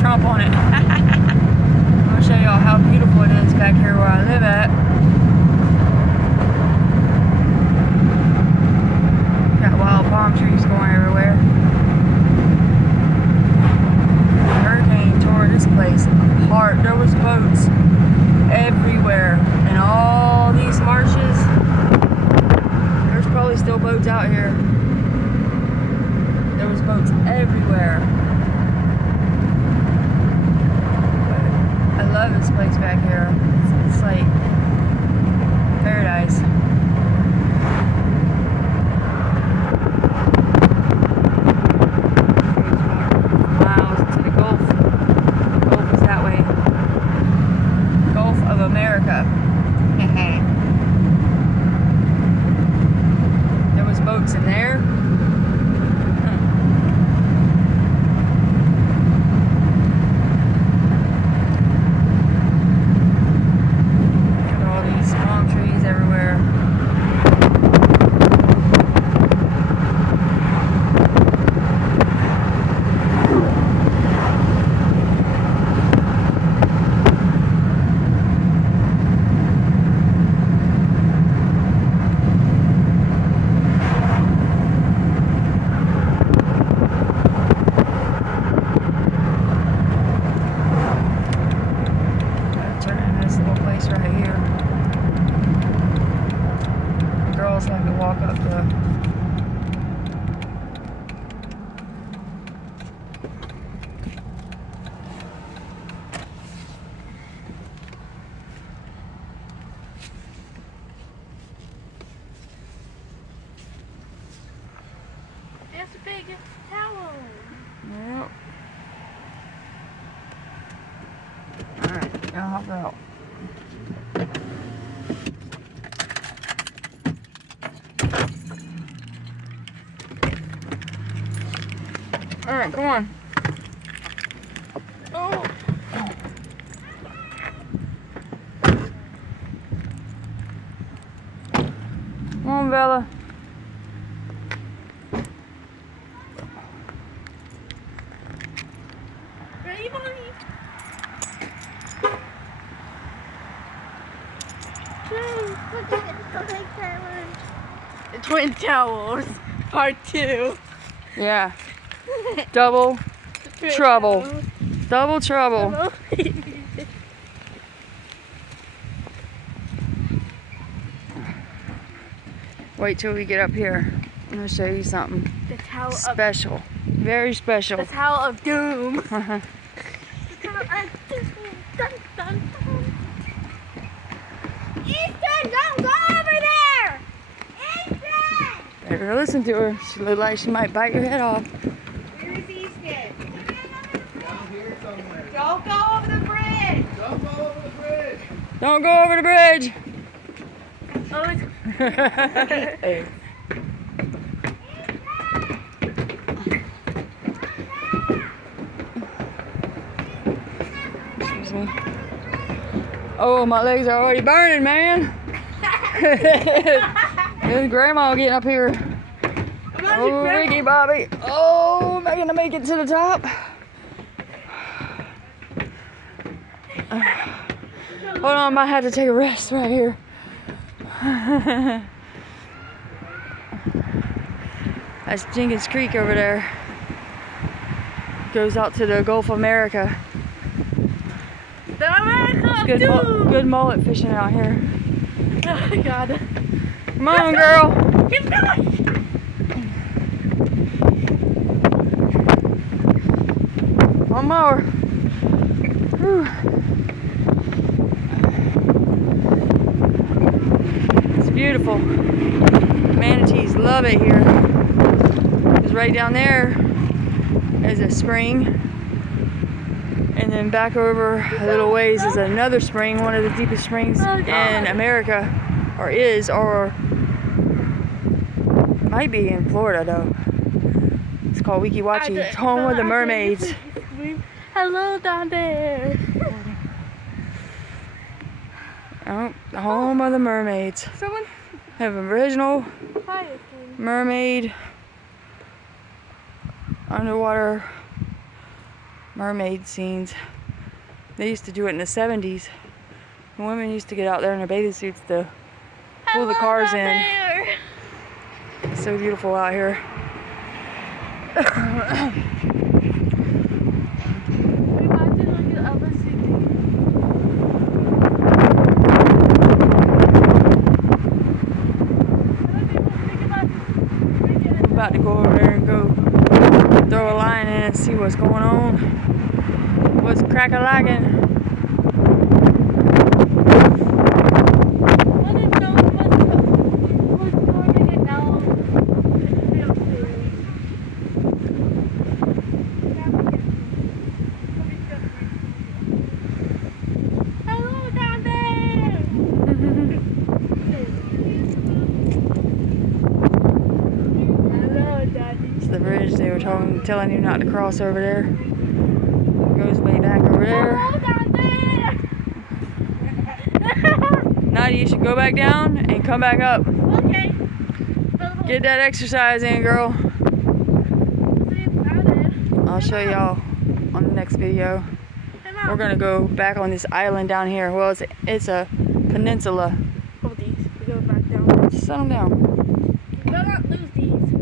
Trump on it. I'm gonna show y'all how beautiful it is back here where I live at. Got wild palm trees going everywhere. The hurricane tore this place apart. There was boats everywhere in all these marshes. There's probably still boats out here. There was boats everywhere. But I love this place back here. It's like paradise. Miles to the Gulf. The Gulf is that way. Gulf of America. There was boats in there. Like to walk up the It's a big towel. Yep. Alright, now hop out. Alright, come on. Oh. Come on, Bella. Ready, Bonnie? Look at the Twin Towers, Part 2. Yeah. Double trouble. Double trouble. Wait till we get up here. I'm gonna show you something The Tower special. Very special. The Tower of Doom. Uh-huh. The Tower of Doom. Dun, dun, dun. Ethan, don't go over there! Ethan! Better listen to her. She look like she might bite your head off. Where is Ethan? Down here somewhere. Don't go over the bridge! Don't go over the bridge. Don't go over the bridge. Oh, it's Hey. Excuse me. Oh, my legs are already burning, man. There's Grandma getting up here. Oh, Ricky Bobby. Oh, am I gonna make it to the top? Hold on, I might have to take a rest right here. That's Jenkins Creek over there. Goes out to the Gulf of America. the America of Good, Doom! good mullet fishing out here. Oh my God. Come on, girl. Keep going! One more. Whew. It's beautiful. Manatees love it here. Because right down there is a spring. And then back over a little ways is another spring, one of the deepest springs in America. Or might be in Florida though. It's called Weeki Wachee. It's home of the mermaids. Hello down there. Oh, the home of the mermaids. Someone Have an original quiet. mermaid underwater mermaid scenes. They used to do it in the 70s. The women used to get out there in their bathing suits to pull the cars in. There. It's so beautiful out here. We want to look at other cities. I'm about to go over there and go throw a line in and see what's going on. What's crack-a-lackin'? What if no one was storming it now? It's real serious. Hello down there! Hello, Daddy. It's the bridge they were telling you not to cross over there. Goes way back over there. Hello down there! Nadia, you should go back down and come back up. Okay. Get that exercise in, girl. See about it. I'll show y'all on the next video. Hey, Mom. We're gonna go back on this island down here. Well, it's a peninsula. Hold these. We go back down. Just set them down. Do not lose these.